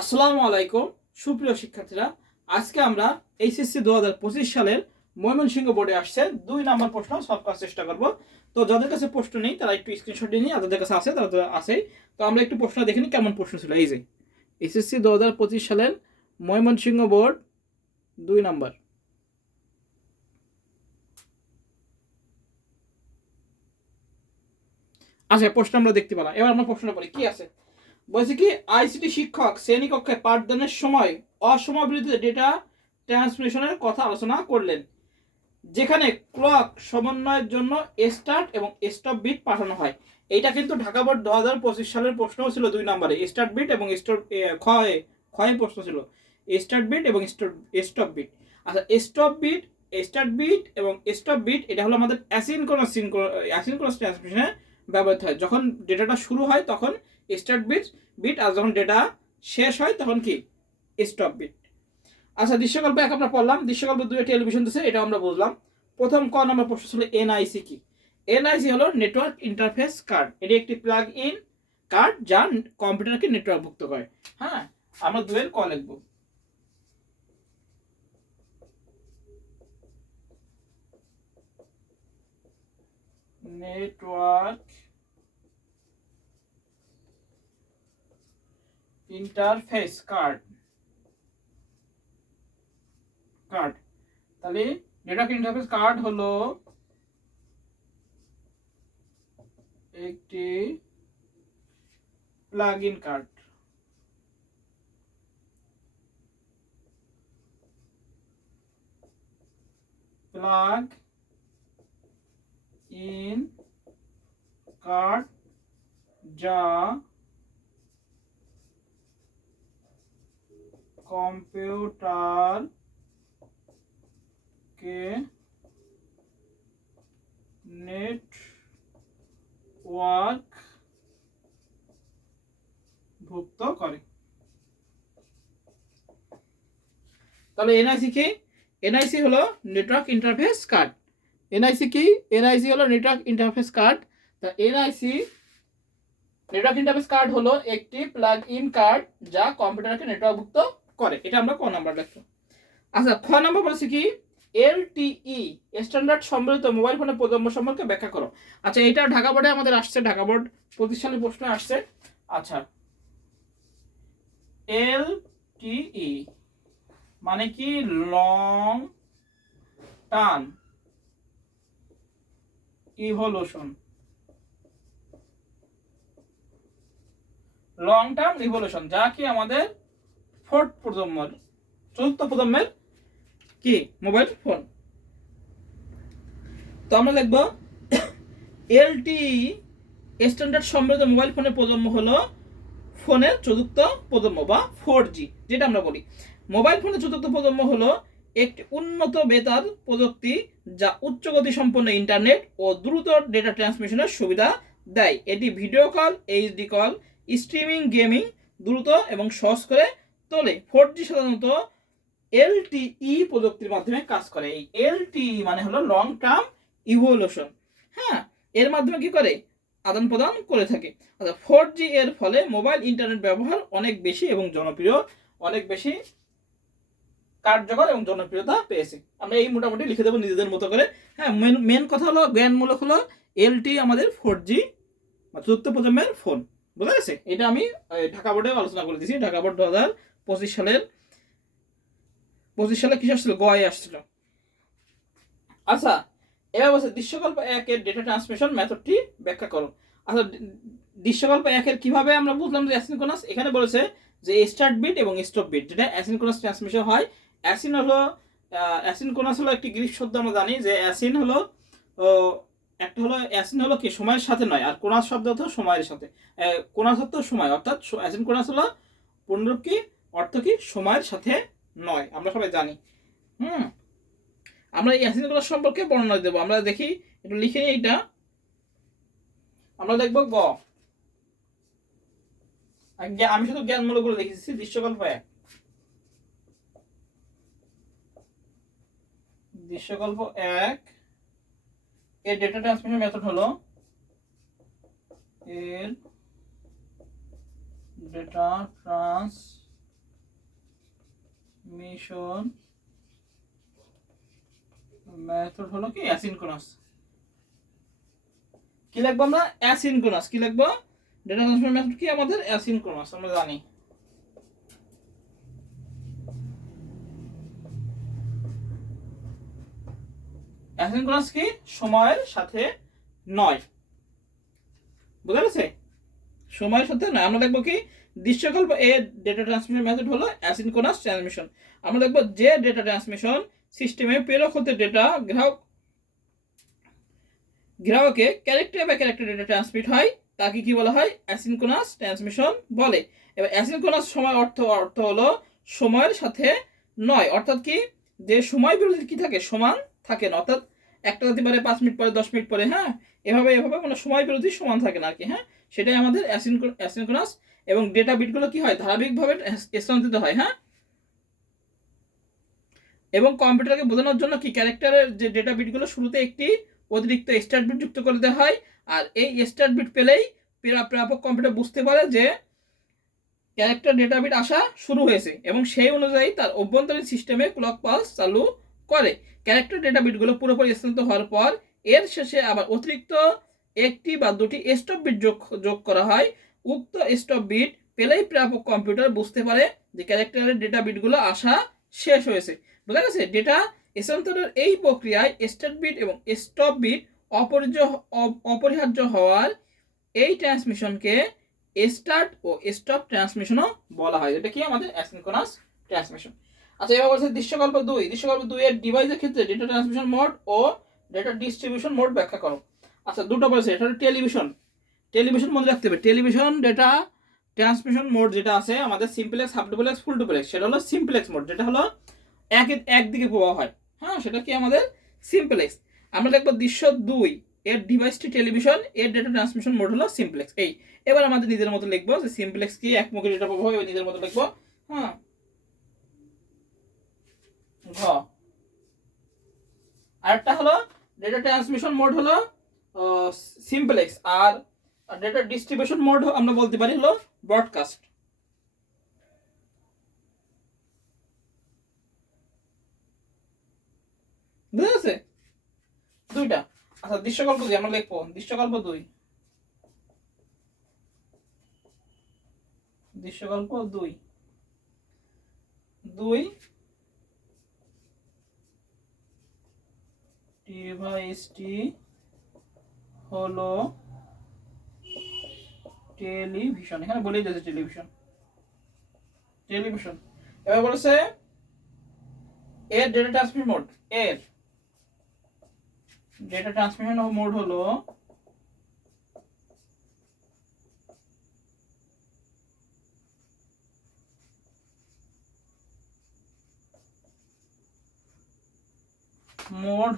আসসালামু আলাইকুম সুপ্রিয় শিক্ষার্থীরা, আজকে আমরা এইচএসসি 2025 সালের ময়মনসিংহ বোর্ডে আসছে 2 নম্বর প্রশ্ন সলভ করার চেষ্টা করব। তো যাদের কাছে প্রশ্ন নেই তারা একটু স্ক্রিনশট নিয়ে নিই, আর যাদের কাছে আছে তারা তো আছেই। তো আমরা একটু প্রশ্ন দেখে নিই কেমন প্রশ্ন ছিল। এই যে এইচএসসি 2025 সালের ময়মনসিংহ বোর্ড 2 নম্বর। আচ্ছা, প্রশ্ন আমরা দেখতে পেলাম। এবার আমরা প্রশ্ন পড়ি কি আছে। বলছে কি, আইসিটি শিক্ষক শ্রেণীকক্ষে পাঠদানের সময় অসমাবৃত ডেটা ট্রান্সমিশনের কথা আলোচনা করলেন, যেখানে ক্লক সমন্বয়ের জন্য স্টার্ট এবং স্টপ বিট পাঠানো হয়। এইটা কিন্তু ঢাকা বোর্ড 2025 সালের প্রশ্ন ছিল 2 নম্বরে। স্টার্ট বিট এবং ক্ষয় প্রশ্ন ছিল স্টার্ট বিট এবং স্টপ বিট। আচ্ছা, স্টার্ট বিট এবং স্টপ বিট এটা হলো আমাদের অ্যাসিনক্রোনাস ট্রান্সমিশনে ব্যবহৃত হয়। যখন ডেটাটা শুরু হয় তখন স্টার্ট বিট আর যখন ডেটা শেষ হয় তখন কি স্টপ বিট। আচ্ছা, দৃশ্যকল্প 1 আমরা পড়লাম। দৃশ্যকল্প 2 টেলিভিশন দিচ্ছে, এটা আমরা বুঝলাম। প্রথম ক নম্বর প্রশ্ন ছিল এনআইসি কি। এনআইসি হলো নেটওয়ার্ক ইন্টারফেস কার্ড। এটি একটি প্লাগ ইন কার্ড যা কম্পিউটারকে নেটওয়ার্কভুক্ত করে। হ্যাঁ, আমরা 2 এর ক লিখব। Network interface card. তাহলে নেটওয়ার্ক ইন্টারফেস কার্ড হলো একটি plug in card. Plug in card যা কম্পিউটার কে নেটওয়ার্ক ভুক্ত করে। তাহলে এনআইসি কি? এনআইসি হলো নেটওয়ার্ক ইন্টারফেস কার্ড। এনআইসি কি? এনআইসি হলো নেটওয়ার্ক ইন্টারফেস কার্ড। তা এনআইসি নেটওয়ার্ক ইন্টারফেস কার্ড হলো একটি প্লাগ ইন কার্ড যা কম্পিউটারকে নেটওয়ার্কভুক্ত করে। এটা আমরা ক নাম্বার লিখব। আচ্ছা, খ নাম্বার বলছে কি, এলটিই স্ট্যান্ডার্ড সম্বলিত মোবাইল ফোনের প্রজন্ম সম্পর্কে ব্যাখ্যা করো। আচ্ছা, এটা ঢাকা বোর্ডে আমাদের আসছে, ঢাকা বোর্ড 25 সালের প্রশ্ন আসছে। আচ্ছা, এলটিই মানে কি? Long term evolution. Long term evolution যা কি আমাদের চতুর্থ প্রজন্মের কি মোবাইল ফোন। তো আমরা লিখব এলটিই স্ট্যান্ডার্ড সম্বলিত মোবাইল ফোনের প্রজন্ম হলো ফোনের চতুর্থ প্রজন্ম বা 4G যেটা আমরা বলি। মোবাইল ফোনের চতুর্থ প্রজন্ম হলো একটি উন্নত বেতার প্রযুক্তি যা উচ্চ গতি সম্পন্ন ইন্টারনেট ও দ্রুত ডেটা ট্রান্সমিশনের সুবিধা দেয়। এটি video call, HD call, streaming, gaming দ্রুত এবং সহজ করে তোলে। 4G সাধারণত এলটিই প্রযুক্তির মাধ্যমে কাজ করে। এই এলটিই মানে হলো লং টার্ম ইভলিউশন। হ্যাঁ, এর মাধ্যমে কি করে? আদান প্রদান করে থাকে। আচ্ছা, 4G এর ফলে মোবাইল ইন্টারনেট ব্যবহার অনেক বেশি এবং অনেক বেশি কার্যকর এবং জনপ্রিয়তা পেয়েছে। আমরা এই মোটামুটি লিখে দেবো নিজেদের মতো করে। হ্যাঁ, মেন কথা হলো, জ্ঞানমূলক হলো এলটি আমাদের 4G বা চতুর্থ প্রজন্মের ফোন। বোঝা গেছে? এটা আমি ঢাকা বোর্ডে আলোচনা করে দিয়েছি। ঢাকা বোর্ড 2025 সালে কি আসছিল? গয়ে আসছিল। আচ্ছা, এবার বলছে দৃশ্যকল্প 1 এর ডেটা ট্রান্সমিশন মেথডটি ব্যাখ্যা করো। আচ্ছা, দৃশ্যকল্প 1 এর কিভাবে আমরা বুঝলাম যে অ্যাসিনক্রোনাস? এখানে বলেছে যে স্টার্ট বিট এবং স্টপ বিট যেটা অ্যাসিনক্রোনাস ট্রান্সমিশন হয়। অ্যাসিনক্রোনাস হলো একটি গ্রিক শব্দ। আমরা জানি যে অ্যাসিন হলো একটা হলো, অ্যাসিন হলো কি সময়ের সাথে নয়, আর কোনাস শব্দ হলো সময়ের সাথে। কোনাস অর্থ সময়, অর্থাৎ অ্যাসিনক্রোনাস হলো পূর্ণরূপ কি অর্থ কি সময়ের সাথে নয়, আমরা সবাই জানি। আমরা এই অ্যাসিনক্রোনাস সম্পর্কে বর্ণনা দেব। আমরা দেখি, একটু লিখে নিই। এটা আমরা দেখব গ। আমি শুধু জ্ঞানমূলক গুলো লিখেছি। দৃশ্যকল্প 1 এর ডেটা ট্রান্সমিশন মেথড হলো এর ডেটা ট্রান্সমিশন ট্রান্সমিশন মেথড হলো কি অ্যাসিনক্রোনাস। কি লিখবো আমরা? অ্যাসিনক্রোনাস। কি লিখবো? ডেটা ট্রান্সমিশন মেথড কি আমাদের? অ্যাসিনক্রোনাস, আমরা জানি। অ্যাসিনক্রোনাস কি? সময়ের সাথে নয়। বুঝা গেছে? সময়ের সাথে নয়। আমরা দেখবো কি দৃশ্যকল্প এ ডেটা ট্রান্সমিশন মেথড হলো অ্যাসিনক্রোনাস ট্রান্সমিশন। আমরা দেখবো যে ডেটা ট্রান্সমিশন সিস্টেমে প্রেরক হতে ডেটা গ্রাহকে ক্যারেক্টার বা ক্যারেক্টার ডেটা ট্রান্সমিট হয় তাকে কি বলা হয়? অ্যাসিনক্রোনাস ট্রান্সমিশন বলে। এবার অ্যাসিনক্রোনাস সময় অর্থ হলো সময়ের সাথে নয়, অর্থাৎ কি যে সময় বিরতি কি থাকে? সমান থাকে না, অর্থাৎ একটা হতে পারে 5 মিনিট পরে, 10 মিনিট পরে, হ্যাঁ, এভাবে মানে সময় বিরতি সমান থাকে না আর কি, হ্যাঁ, সেটাই আমাদের অ্যাসিনক্রোনাস। এবং ডেটা বিটগুলো কি হয়? ধারাবাহিকভাবে স্থানান্তরিত হয়, হ্যাঁ। এবং কম্পিউটারকে বোঝানোর জন্য কি ক্যারেক্টারের যে ডেটা বিটগুলো শুরুতে একটি অতিরিক্ত স্টার্ট বিট যুক্ত করে দেওয়া হয়, আর এই স্টার্ট বিট পেলেই প্রাপক কম্পিউটার বুঝতে পারে যে ক্যারেক্টার ডেটা বিট আসা শুরু হয়েছে এবং সেই অনুযায়ী তার অভ্যন্তরীণ সিস্টেমে ক্লক পালস চালু করে। ক্যারেক্টার ডেটা বিটগুলো পুরোপুরি স্থানান্তরিত হওয়ার পর এর শেষে আবার অতিরিক্ত একটি বা দুটি স্টপ বিট যোগ করা হয়। উক্ত স্টপ বিট পেলেই প্রাপক কম্পিউটার বুঝতে পারে যে ক্যারেক্টারের ডেটা বিটগুলো আসা শেষ হয়েছে। বোঝা গেছে? ডেটা স্থানান্তরের এই প্রক্রিয়ায় স্টার্ট বিট এবং স্টপ বিট অপরিহার্য হওয়ার এই ট্রান্সমিশনকে স্টার্ট ও স্টপ ট্রান্সমিশনও বলা হয়। এটা কি আমাদের অ্যাসিনক্রোনাস ট্রান্সমিশন। আচ্ছা, এবার বলছে দৃশ্যকল্প 2। দৃশ্যকল্প 2 এর ডিভাইসের ক্ষেত্রে ডেটা ট্রান্সমিশন মোড ও ডেটা ডিস্ট্রিবিউশন মোড ব্যাখ্যা করো। আচ্ছা, দুটো বলছে। এটা হলো টেলিভিশন মনে রাখতে হবে। টেলিভিশন ডেটা ট্রান্সমিশন মোড যেটা আছে আমাদের simplex, half duplex, full duplex, সেটা হলো সিম্পলেক্স মোড, যেটা হলো একদিকে প্রবাহ হয়, হ্যাঁ, সেটা কি আমাদের সিম্পলেক্স। আমরা দেখবো দৃশ্য 2 এর ডিভাইসটি টেলিভিশন, এর ডেটা ট্রান্সমিশন মোড হলো সিম্পলেক্স। এই এবার আমাদের নিজের মতো লিখবো যে সিম্পলেক্স কি, একমুখী ডেটা প্রবাহ, এবার নিজের মতো লিখবো, হ্যাঁ। ঘ আরেকটা হলো ডেটা ট্রান্সমিশন মোড হলো সিম্পলেক্স, আর ডেটা ডিস্ট্রিবিউশন মোড আমরা বলতে পারি হলো ব্রডকাস্ট। বুঝা গেছে? দুইটা। আচ্ছা, দৃশ্যকল্প 2 আমরা লিখবো দৃশ্যকল্প 2 ডিভাইসটি হলো টেলিভিশন। এখানে বলেই যাচ্ছে টেলিভিশন। এবার বলেছে এর ডেটা ট্রান্সমিশন মোড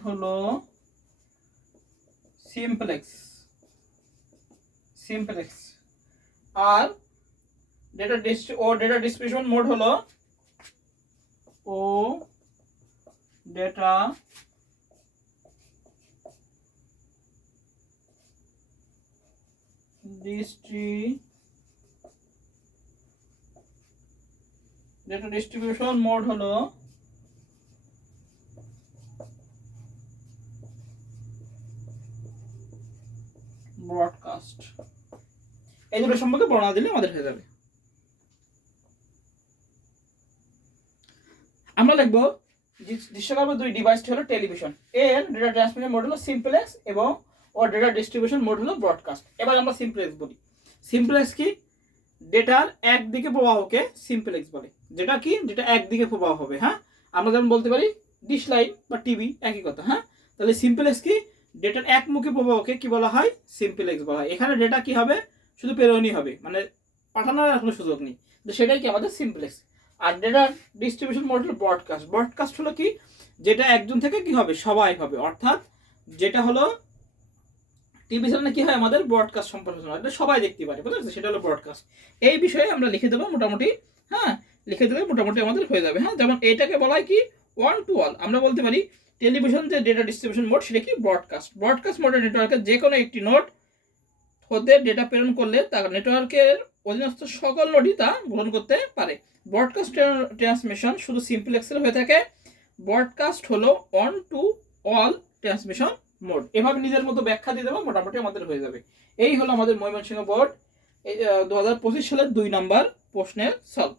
হলো সিম্পলেক্স। আর ডেটা ডিস্ট্রিবিউশন মোড হলো ডেটা ডিস্ট্রিবিউশন মোড হলো ব্রডকাস্ট। এই দুটো সম্পর্কে বর্ণনা দিলে আমাদের হয়ে যাবে। আমরা লিখবো দৃশ্যকল্প 2 ডিভাইসটি হলো টেলিভিশন, এর ডেটা ট্রান্সমিশন মোড হলো সিম্পলেক্স এবং ডেটা ডিস্ট্রিবিউশন মোড হলো ব্রডকাস্ট। এবার আমরা সিম্পলেক্স বলি। সিম্পলেক্স কি? ডেটার একদিকে প্রবাহকে সিম্পলেক্স বলে। যেটা কি? যেটা একদিকে প্রবাহ হবে, হ্যাঁ। আমরা যেমন বলতে পারি ডিশ লাইন বা টিভি, একই কথা, হ্যাঁ। তাহলে সিম্পলেক্স কি? ডেটার একমুখী প্রবাহকে কি বলা হয়? সিম্পলেক্স বলা হয়। এখানে ডেটা কি হবে? শুধু প্রেরণই হবে, মানে পাঠানোর আর কোনো সুযোগ নেই, তো সেটাই কি আমাদের সিম্পলেক্স। আর ডেটা ডিস্ট্রিবিউশন মোড হলো ব্রডকাস্ট হলো কি? যেটা একজন থেকে কি হবে? সবাই হবে, অর্থাৎ যেটা হলো টিভি চ্যানেলে কি হয়? আমাদের ব্রডকাস্ট সম্প্রচার, এটা সবাই দেখতে পারে, বুঝতে পারছো? সেটা হলো ব্রডকাস্ট। এই বিষয়ে আমরা লিখে দেবো মোটামুটি, হ্যাঁ, লিখে দিলে মোটামুটি আমাদের হয়ে যাবে, হ্যাঁ। যেমন এটাকে বলা হয় কি? One to all. আমরা বলতে পারি টেলিভিশন যে ডেটা ডিস্ট্রিবিউশন মোড সেটা কি? ব্রডকাস্ট মোডের নেটওয়ার্কের যে কোনো একটি নোড হতে ডেটা প্রেরণ করলে তার নেটওয়ার্কের অধীনস্থ সকল নোডই তা গ্রহণ করতে পারে। ব্রডকাস্ট ট্রান্সমিশন শুধু সিম্পলেক্সের হয়ে থাকে। ব্রডকাস্ট হলো on to all transmission mode. এভাবে নিজের মতো ব্যাখ্যা দিয়ে দেবো, মোটামুটি আমাদের হয়ে যাবে। এই হলো আমাদের ময়মনসিংহ বোর্ড 2025 সালের 2 নম্বর প্রশ্নের সলভ।